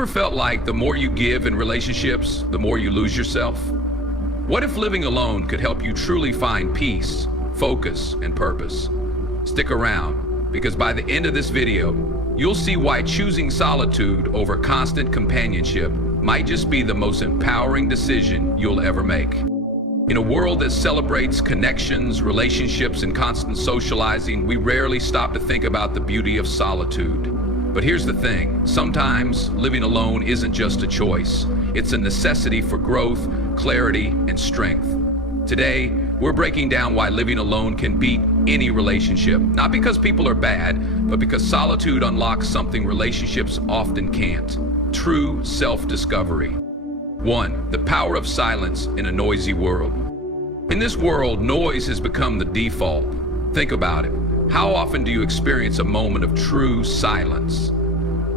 ever felt like the more you give in relationships, the more you lose yourself? What if living alone could help you truly find peace, focus, and purpose? Stick around, because by the end of this video, you'll see why choosing solitude over constant companionship might just be the most empowering decision you'll ever make. In a world that celebrates connections, relationships, and constant socializing, we rarely stop to think about the beauty of solitude. But here's the thing, sometimes living alone isn't just a choice. It's a necessity for growth, clarity, and strength. Today, we're breaking down why living alone can beat any relationship. Not because people are bad, but because solitude unlocks something relationships often can't. True self-discovery. 1. The power of silence in a noisy world. In this world, noise has become the default. Think about it. How often do you experience a moment of true silence?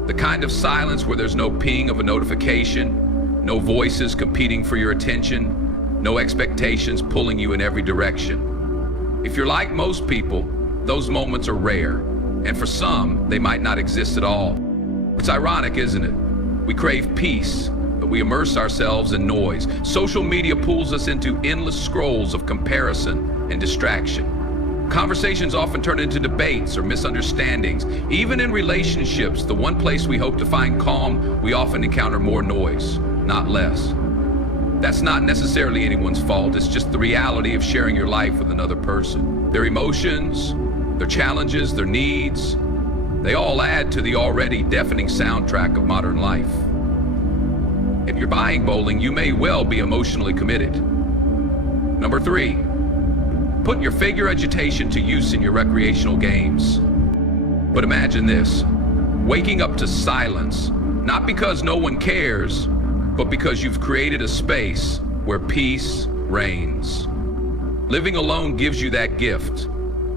The kind of silence where there's no ping of a notification, no voices competing for your attention, no expectations pulling you in every direction. If you're like most people, those moments are rare, and for some, they might not exist at all. It's ironic, isn't it? We crave peace, but we immerse ourselves in noise. Social media pulls us into endless scrolls of comparison and distraction. Conversations often turn into debates or misunderstandings. Even in relationships, the one place we hope to find calm, we often encounter more noise, not less. That's not necessarily anyone's fault. It's just the reality of sharing your life with another person. Their emotions, their challenges, their needs, they all add to the already deafening soundtrack of modern life. If you're buying bowling, you may well be emotionally committed. Number 3, put your figure agitation to use in your recreational games. But imagine this, waking up to silence, not because no one cares, but because you've created a space where peace reigns. Living alone gives you that gift.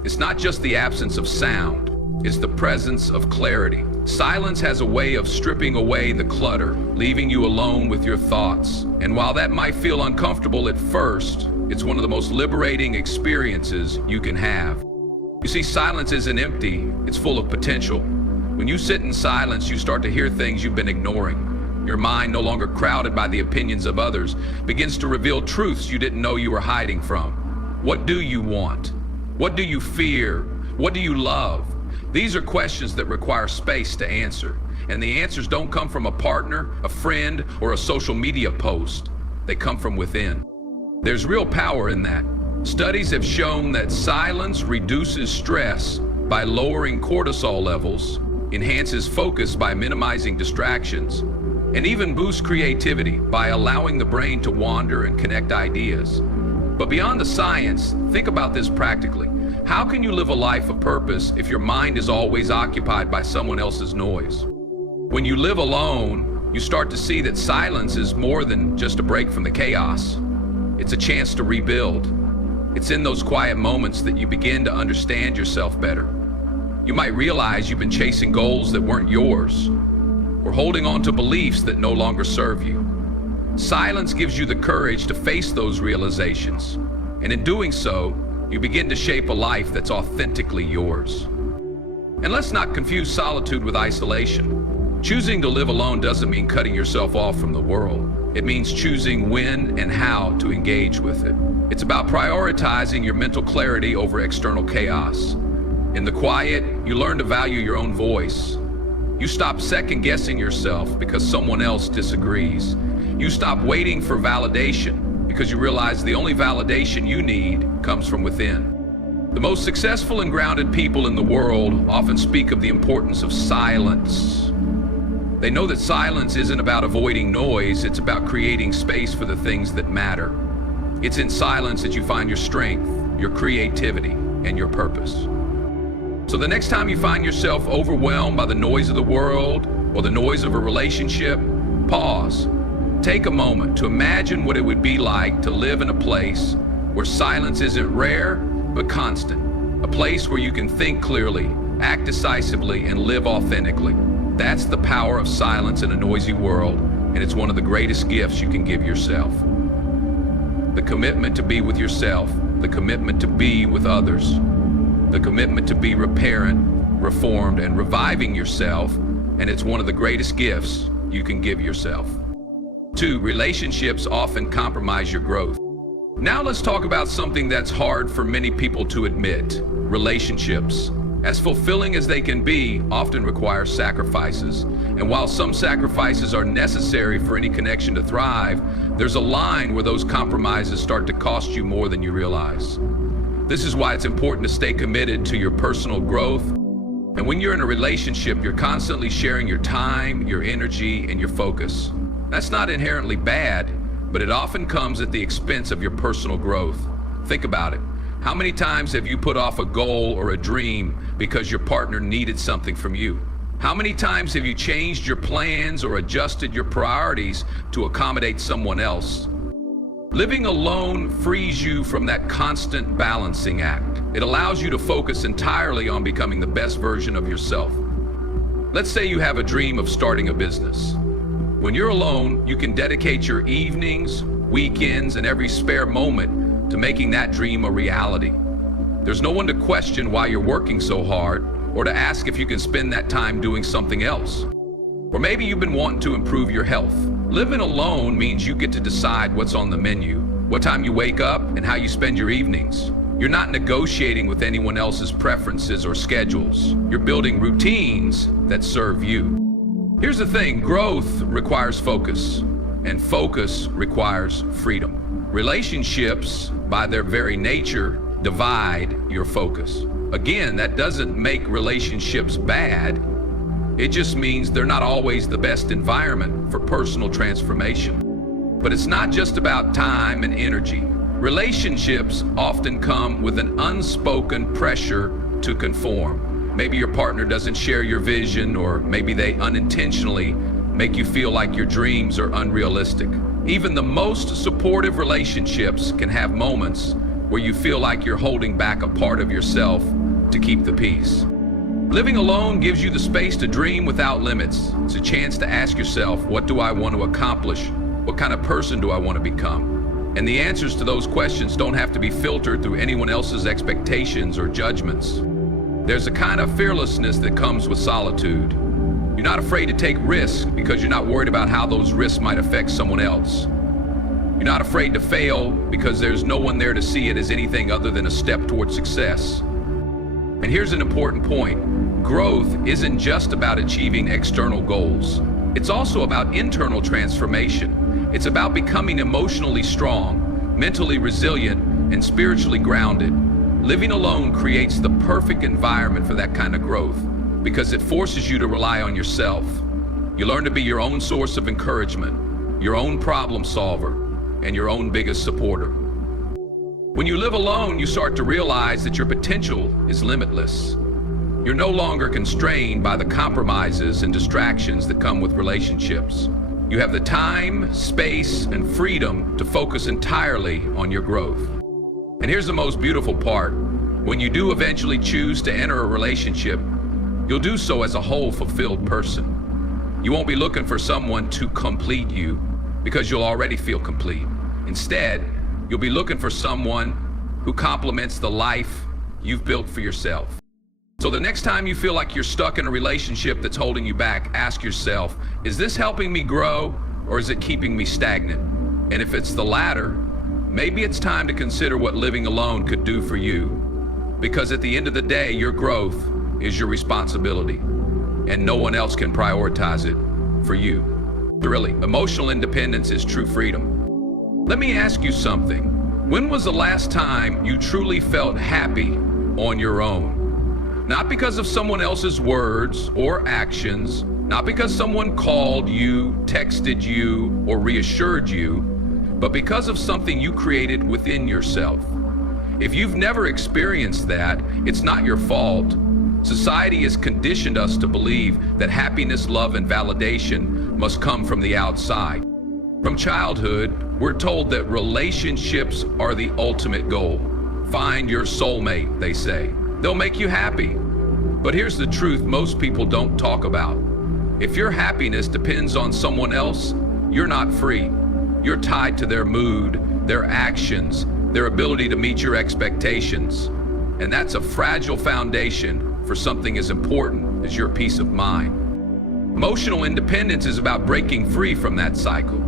It's not just the absence of sound, it's the presence of clarity. Silence has a way of stripping away the clutter, leaving you alone with your thoughts. And while that might feel uncomfortable at first, it's one of the most liberating experiences you can have. You see, silence isn't empty, it's full of potential. When you sit in silence, you start to hear things you've been ignoring. Your mind, no longer crowded by the opinions of others, begins to reveal truths you didn't know you were hiding from. What do you want? What do you fear? What do you love? These are questions that require space to answer, and the answers don't come from a partner, a friend, or a social media post. They come from within. There's real power in that. Studies have shown that silence reduces stress by lowering cortisol levels, enhances focus by minimizing distractions, and even boosts creativity by allowing the brain to wander and connect ideas. But beyond the science, think about this practically. How can you live a life of purpose if your mind is always occupied by someone else's noise? When you live alone, you start to see that silence is more than just a break from the chaos. It's a chance to rebuild. It's in those quiet moments that you begin to understand yourself better. You might realize you've been chasing goals that weren't yours, or holding on to beliefs that no longer serve you. Silence gives you the courage to face those realizations, and in doing so, you begin to shape a life that's authentically yours. And let's not confuse solitude with isolation. Choosing to live alone doesn't mean cutting yourself off from the world. It means choosing when and how to engage with it. It's about prioritizing your mental clarity over external chaos. In the quiet, you learn to value your own voice. You stop second-guessing yourself because someone else disagrees. You stop waiting for validation because you realize the only validation you need comes from within. The most successful and grounded people in the world often speak of the importance of silence. They know that silence isn't about avoiding noise, it's about creating space for the things that matter. It's in silence that you find your strength, your creativity, and your purpose. So the next time you find yourself overwhelmed by the noise of the world or the noise of a relationship, pause. Take a moment to imagine what it would be like to live in a place where silence isn't rare, but constant. A place where you can think clearly, act decisively, and live authentically. That's the power of silence in a noisy world, and it's one of the greatest gifts you can give yourself. The commitment to be with yourself, the commitment to be with others, the commitment to be repairing, reformed, and reviving yourself, and it's one of the greatest gifts you can give yourself. 2, relationships often compromise your growth. Now let's talk about something that's hard for many people to admit. Relationships, as fulfilling as they can be, often require sacrifices. And while some sacrifices are necessary for any connection to thrive, there's a line where those compromises start to cost you more than you realize. This is why it's important to stay committed to your personal growth. And when you're in a relationship, you're constantly sharing your time, your energy, and your focus. That's not inherently bad, but it often comes at the expense of your personal growth. Think about it. How many times have you put off a goal or a dream because your partner needed something from you? How many times have you changed your plans or adjusted your priorities to accommodate someone else? Living alone frees you from that constant balancing act. It allows you to focus entirely on becoming the best version of yourself. Let's say you have a dream of starting a business. When you're alone, you can dedicate your evenings, weekends, and every spare moment to making that dream a reality. There's no one to question why you're working so hard or to ask if you can spend that time doing something else. Or maybe you've been wanting to improve your health. Living alone means you get to decide what's on the menu, what time you wake up, and how you spend your evenings. You're not negotiating with anyone else's preferences or schedules. You're building routines that serve you. Here's the thing, growth requires focus, and focus requires freedom. Relationships, by their very nature, divide your focus. Again, that doesn't make relationships bad. It just means they're not always the best environment for personal transformation. But it's not just about time and energy. Relationships often come with an unspoken pressure to conform. Maybe your partner doesn't share your vision, or maybe they unintentionally make you feel like your dreams are unrealistic. Even the most supportive relationships can have moments where you feel like you're holding back a part of yourself to keep the peace. Living alone gives you the space to dream without limits. It's a chance to ask yourself, what do I want to accomplish? What kind of person do I want to become? And the answers to those questions don't have to be filtered through anyone else's expectations or judgments. There's a kind of fearlessness that comes with solitude. You're not afraid to take risks because you're not worried about how those risks might affect someone else. You're not afraid to fail because there's no one there to see it as anything other than a step toward success. And here's an important point. Growth isn't just about achieving external goals. It's also about internal transformation. It's about becoming emotionally strong, mentally resilient, and spiritually grounded. Living alone creates the perfect environment for that kind of growth because it forces you to rely on yourself. You learn to be your own source of encouragement, your own problem solver, and your own biggest supporter. When you live alone, you start to realize that your potential is limitless. You're no longer constrained by the compromises and distractions that come with relationships. You have the time, space, and freedom to focus entirely on your growth. And here's the most beautiful part. When you do eventually choose to enter a relationship, you'll do so as a whole fulfilled person. You won't be looking for someone to complete you because you'll already feel complete. Instead, you'll be looking for someone who complements the life you've built for yourself. So the next time you feel like you're stuck in a relationship that's holding you back, ask yourself, is this helping me grow or is it keeping me stagnant? And if it's the latter, maybe it's time to consider what living alone could do for you. Because at the end of the day, your growth is your responsibility, and no one else can prioritize it for you. Really, emotional independence is true freedom. Let me ask you something. When was the last time you truly felt happy on your own? Not because of someone else's words or actions, not because someone called you, texted you, or reassured you, but because of something you created within yourself. If you've never experienced that, it's not your fault. Society has conditioned us to believe that happiness, love, and validation must come from the outside. From childhood, we're told that relationships are the ultimate goal. Find your soulmate, they say. They'll make you happy. But here's the truth most people don't talk about. If your happiness depends on someone else, you're not free. You're tied to their mood, their actions, their ability to meet your expectations. And that's a fragile foundation for something as important as your peace of mind. Emotional independence is about breaking free from that cycle.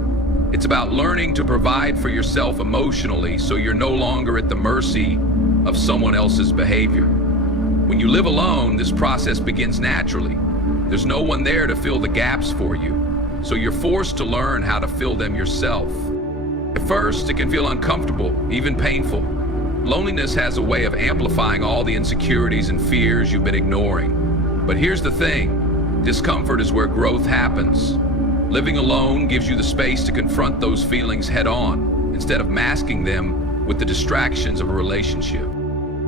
It's about learning to provide for yourself emotionally so you're no longer at the mercy of someone else's behavior. When you live alone, this process begins naturally. There's no one there to fill the gaps for you, so you're forced to learn how to fill them yourself. At first, it can feel uncomfortable, even painful. Loneliness has a way of amplifying all the insecurities and fears you've been ignoring. But here's the thing, discomfort is where growth happens. Living alone gives you the space to confront those feelings head on, instead of masking them with the distractions of a relationship.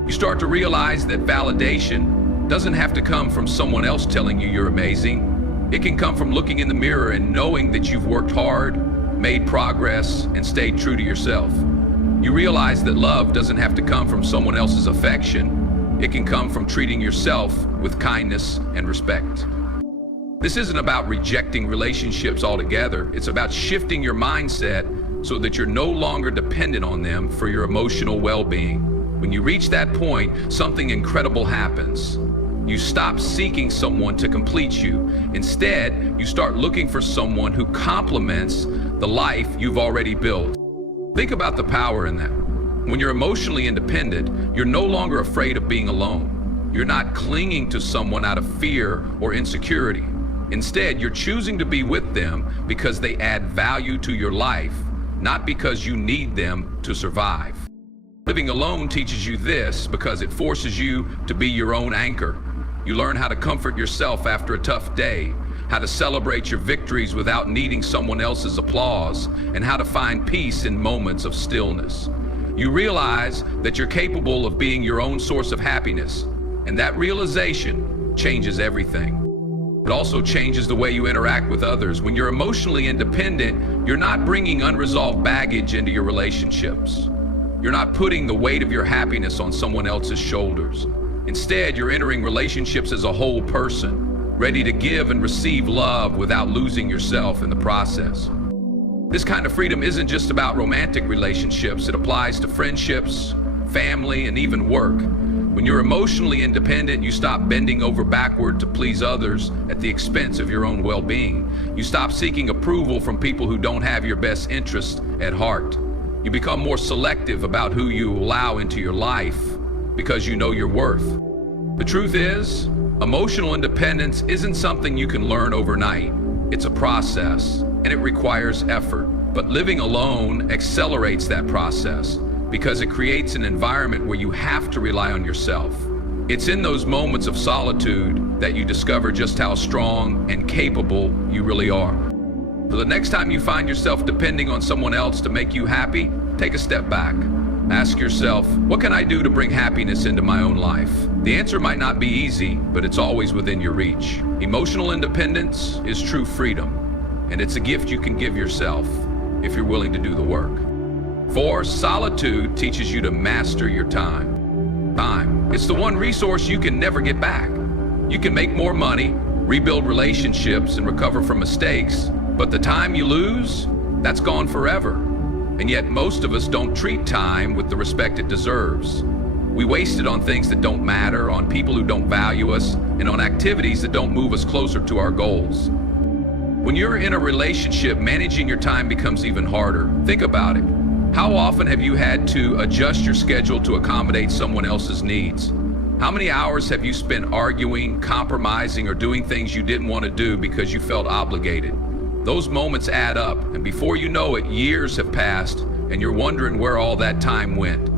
You start to realize that validation doesn't have to come from someone else telling you you're amazing. It can come from looking in the mirror and knowing that you've worked hard, made progress, and stayed true to yourself. You realize that love doesn't have to come from someone else's affection. It can come from treating yourself with kindness and respect. This isn't about rejecting relationships altogether. It's about shifting your mindset so that you're no longer dependent on them for your emotional well-being. When you reach that point, something incredible happens. You stop seeking someone to complete you. Instead, you start looking for someone who complements the life you've already built. Think about the power in that. When you're emotionally independent, you're no longer afraid of being alone. You're not clinging to someone out of fear or insecurity. Instead, you're choosing to be with them because they add value to your life, not because you need them to survive. Living alone teaches you this because it forces you to be your own anchor. You learn how to comfort yourself after a tough day, how to celebrate your victories without needing someone else's applause, and how to find peace in moments of stillness. You realize that you're capable of being your own source of happiness, and that realization changes everything. It also changes the way you interact with others. When you're emotionally independent, you're not bringing unresolved baggage into your relationships. You're not putting the weight of your happiness on someone else's shoulders. Instead, you're entering relationships as a whole person, ready to give and receive love without losing yourself in the process. This kind of freedom isn't just about romantic relationships. It applies to friendships, family, and even work. When you're emotionally independent, you stop bending over backward to please others at the expense of your own well-being. You stop seeking approval from people who don't have your best interests at heart. You become more selective about who you allow into your life because you know your worth. The truth is, emotional independence isn't something you can learn overnight. It's a process, and it requires effort. But living alone accelerates that process, because it creates an environment where you have to rely on yourself. It's in those moments of solitude that you discover just how strong and capable you really are. So the next time you find yourself depending on someone else to make you happy, take a step back. Ask yourself, what can I do to bring happiness into my own life? The answer might not be easy, but it's always within your reach. Emotional independence is true freedom, and it's a gift you can give yourself if you're willing to do the work. 4, solitude teaches you to master your time. Time. It's the one resource you can never get back. You can make more money, rebuild relationships, and recover from mistakes, but the time you lose, that's gone forever. And yet most of us don't treat time with the respect it deserves. We waste it on things that don't matter, on people who don't value us, and on activities that don't move us closer to our goals. When you're in a relationship, managing your time becomes even harder. Think about it. How often have you had to adjust your schedule to accommodate someone else's needs? How many hours have you spent arguing, compromising, or doing things you didn't want to do because you felt obligated? Those moments add up, and before you know it, years have passed, and you're wondering where all that time went.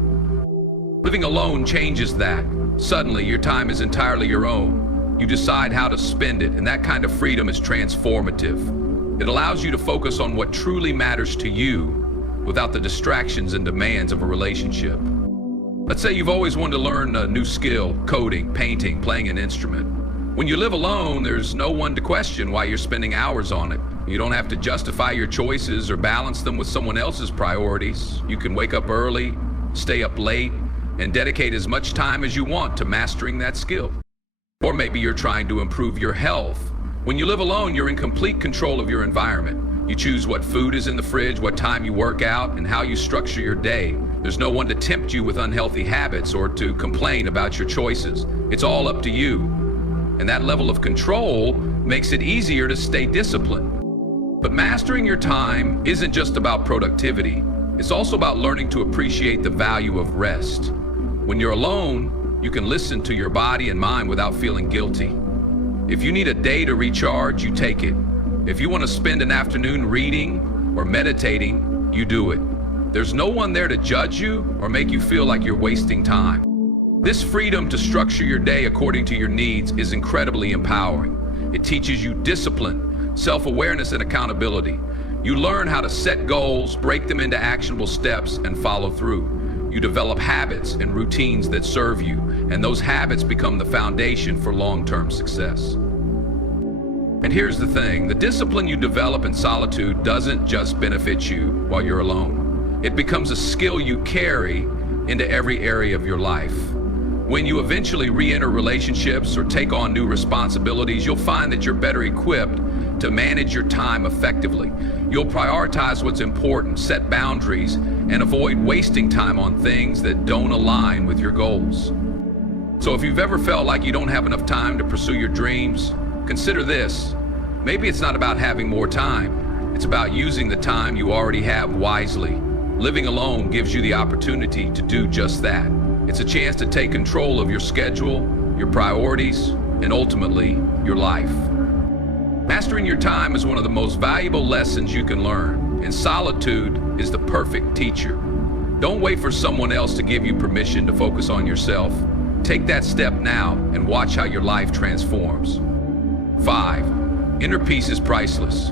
Living alone changes that. Suddenly, your time is entirely your own. You decide how to spend it, and that kind of freedom is transformative. It allows you to focus on what truly matters to you, without the distractions and demands of a relationship. Let's say you've always wanted to learn a new skill, coding, painting, playing an instrument. When you live alone, there's no one to question why you're spending hours on it. You don't have to justify your choices or balance them with someone else's priorities. You can wake up early, stay up late, and dedicate as much time as you want to mastering that skill. Or maybe you're trying to improve your health. When you live alone, you're in complete control of your environment. You choose what food is in the fridge, what time you work out, and how you structure your day. There's no one to tempt you with unhealthy habits or to complain about your choices. It's all up to you. And that level of control makes it easier to stay disciplined. But mastering your time isn't just about productivity. It's also about learning to appreciate the value of rest. When you're alone, you can listen to your body and mind without feeling guilty. If you need a day to recharge, you take it. If you want to spend an afternoon reading or meditating, you do it. There's no one there to judge you or make you feel like you're wasting time. This freedom to structure your day according to your needs is incredibly empowering. It teaches you discipline, self-awareness, and accountability. You learn how to set goals, break them into actionable steps, and follow through. You develop habits and routines that serve you, and those habits become the foundation for long-term success. And here's the thing, the discipline you develop in solitude doesn't just benefit you while you're alone. It becomes a skill you carry into every area of your life. When you eventually re-enter relationships or take on new responsibilities, you'll find that you're better equipped to manage your time effectively. You'll prioritize what's important, set boundaries, and avoid wasting time on things that don't align with your goals. So if you've ever felt like you don't have enough time to pursue your dreams, consider this. Maybe it's not about having more time. It's about using the time you already have wisely. Living alone gives you the opportunity to do just that. It's a chance to take control of your schedule, your priorities, and ultimately, your life. Mastering your time is one of the most valuable lessons you can learn, and solitude is the perfect teacher. Don't wait for someone else to give you permission to focus on yourself. Take that step now and watch how your life transforms. 5. Inner peace is priceless.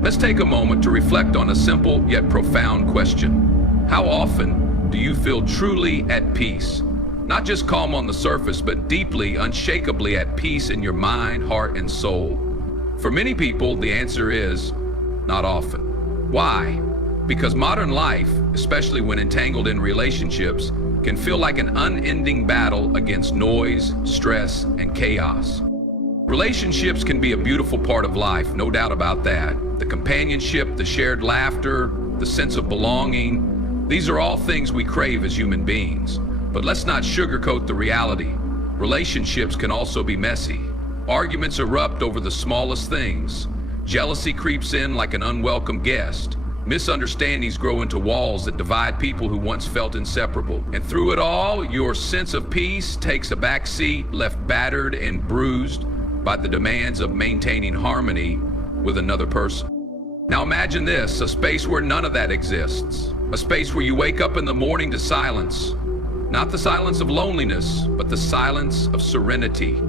Let's take a moment to reflect on a simple yet profound question. How often do you feel truly at peace? Not just calm on the surface, but deeply, unshakably at peace in your mind, heart, and soul. For many people, the answer is not often. Why? Because modern life, especially when entangled in relationships, can feel like an unending battle against noise, stress, and chaos. Relationships can be a beautiful part of life, no doubt about that. The companionship, the shared laughter, the sense of belonging, these are all things we crave as human beings. But let's not sugarcoat the reality. Relationships can also be messy. Arguments erupt over the smallest things. Jealousy creeps in like an unwelcome guest. Misunderstandings grow into walls that divide people who once felt inseparable. And through it all, your sense of peace takes a backseat, left battered and bruised by the demands of maintaining harmony with another person. Now imagine this, a space where none of that exists. A space where you wake up in the morning to silence. Not the silence of loneliness, but the silence of serenity.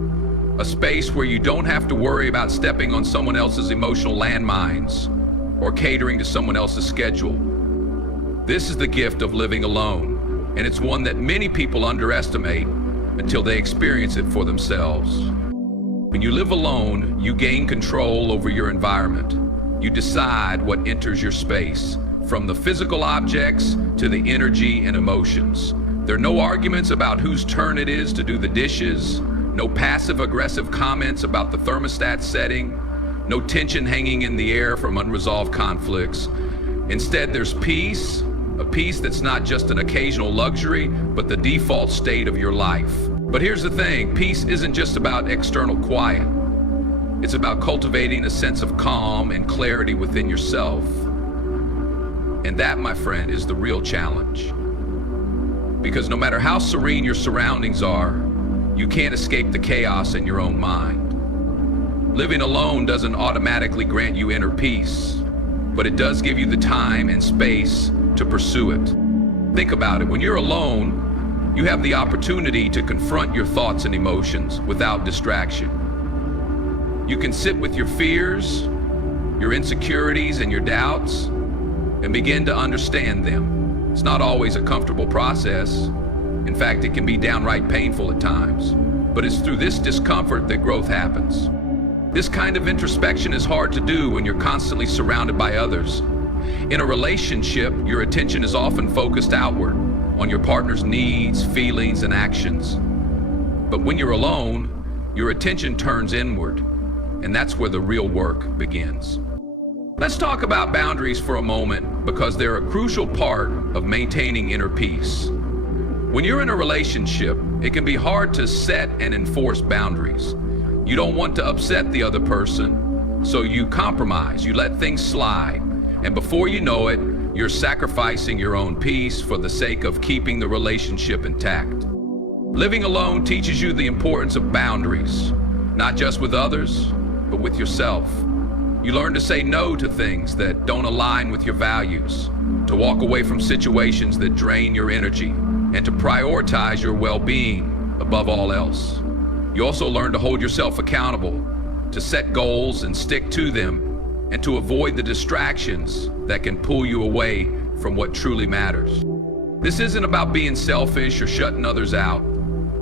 A space where you don't have to worry about stepping on someone else's emotional landmines or catering to someone else's schedule. This is the gift of living alone, and it's one that many people underestimate until they experience it for themselves. When you live alone, you gain control over your environment. You decide what enters your space, from the physical objects to the energy and emotions. There are no arguments about whose turn it is to do the dishes, no passive-aggressive comments about the thermostat setting, no tension hanging in the air from unresolved conflicts. Instead, there's peace, a peace that's not just an occasional luxury, but the default state of your life. But here's the thing, peace isn't just about external quiet. It's about cultivating a sense of calm and clarity within yourself. And that, my friend, is the real challenge. Because no matter how serene your surroundings are, you can't escape the chaos in your own mind. Living alone doesn't automatically grant you inner peace, but it does give you the time and space to pursue it. Think about it. When you're alone, you have the opportunity to confront your thoughts and emotions without distraction. You can sit with your fears, your insecurities, and your doubts, and begin to understand them. It's not always a comfortable process. In fact, it can be downright painful at times. But it's through this discomfort that growth happens. This kind of introspection is hard to do when you're constantly surrounded by others. In a relationship, your attention is often focused outward, on your partner's needs, feelings, and actions. But when you're alone, your attention turns inward, and that's where the real work begins. Let's talk about boundaries for a moment, because they're a crucial part of maintaining inner peace. When you're in a relationship, it can be hard to set and enforce boundaries. You don't want to upset the other person, so you compromise, you let things slide, and before you know it, you're sacrificing your own peace for the sake of keeping the relationship intact. Living alone teaches you the importance of boundaries, not just with others, but with yourself. You learn to say no to things that don't align with your values, to walk away from situations that drain your energy, and to prioritize your well-being above all else. You also learn to hold yourself accountable, to set goals and stick to them, and to avoid the distractions that can pull you away from what truly matters. This isn't about being selfish or shutting others out.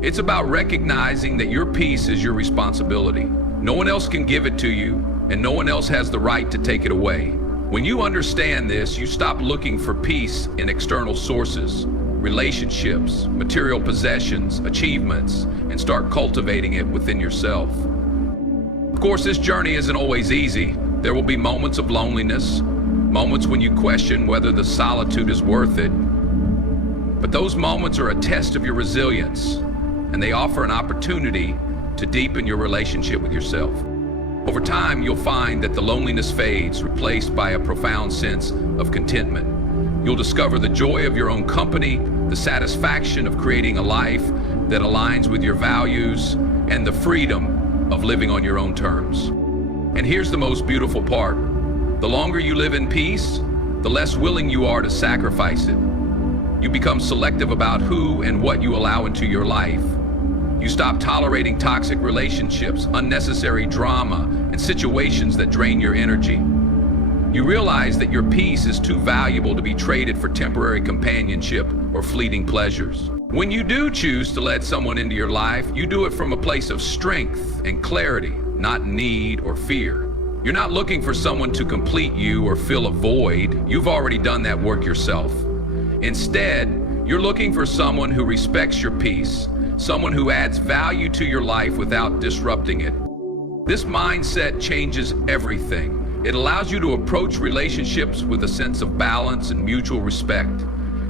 It's about recognizing that your peace is your responsibility. No one else can give it to you, and no one else has the right to take it away. When you understand this, you stop looking for peace in external sources, relationships, material possessions, achievements, and start cultivating it within yourself. Of course, this journey isn't always easy. There will be moments of loneliness, moments when you question whether the solitude is worth it. But those moments are a test of your resilience, and they offer an opportunity to deepen your relationship with yourself. Over time, you'll find that the loneliness fades, replaced by a profound sense of contentment. You'll discover the joy of your own company, the satisfaction of creating a life that aligns with your values, and the freedom of living on your own terms. And here's the most beautiful part. The longer you live in peace, the less willing you are to sacrifice it. You become selective about who and what you allow into your life. You stop tolerating toxic relationships, unnecessary drama, and situations that drain your energy. You realize that your peace is too valuable to be traded for temporary companionship or fleeting pleasures. When you do choose to let someone into your life, you do it from a place of strength and clarity, not need or fear. You're not looking for someone to complete you or fill a void. You've already done that work yourself. Instead, you're looking for someone who respects your peace, someone who adds value to your life without disrupting it. This mindset changes everything. It allows you to approach relationships with a sense of balance and mutual respect.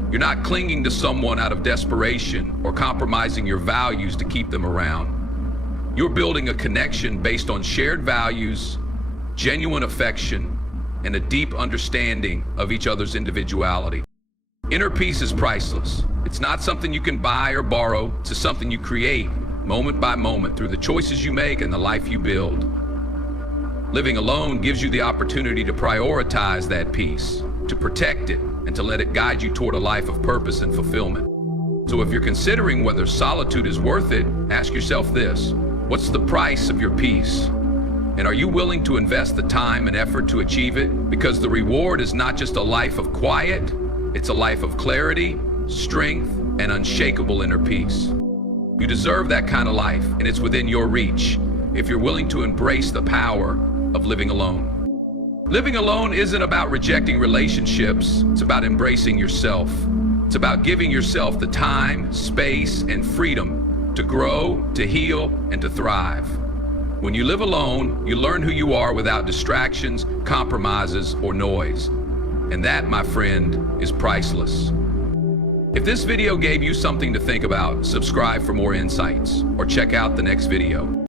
You're not clinging to someone out of desperation or compromising your values to keep them around. You're building a connection based on shared values, genuine affection, and a deep understanding of each other's individuality. Inner peace is priceless. It's not something you can buy or borrow. It's something you create moment by moment through the choices you make and the life you build. Living alone gives you the opportunity to prioritize that peace, to protect it, and to let it guide you toward a life of purpose and fulfillment. So if you're considering whether solitude is worth it, ask yourself this: what's the price of your peace? And are you willing to invest the time and effort to achieve it? Because the reward is not just a life of quiet, it's a life of clarity, strength, and unshakable inner peace. You deserve that kind of life, and it's within your reach if you're willing to embrace the power of living alone. Living alone isn't about rejecting relationships, it's about embracing yourself. It's about giving yourself the time, space, and freedom to grow, to heal, and to thrive. When you live alone, you learn who you are without distractions, compromises, or noise. And that, my friend, is priceless. If this video gave you something to think about, subscribe for more insights, or check out the next video.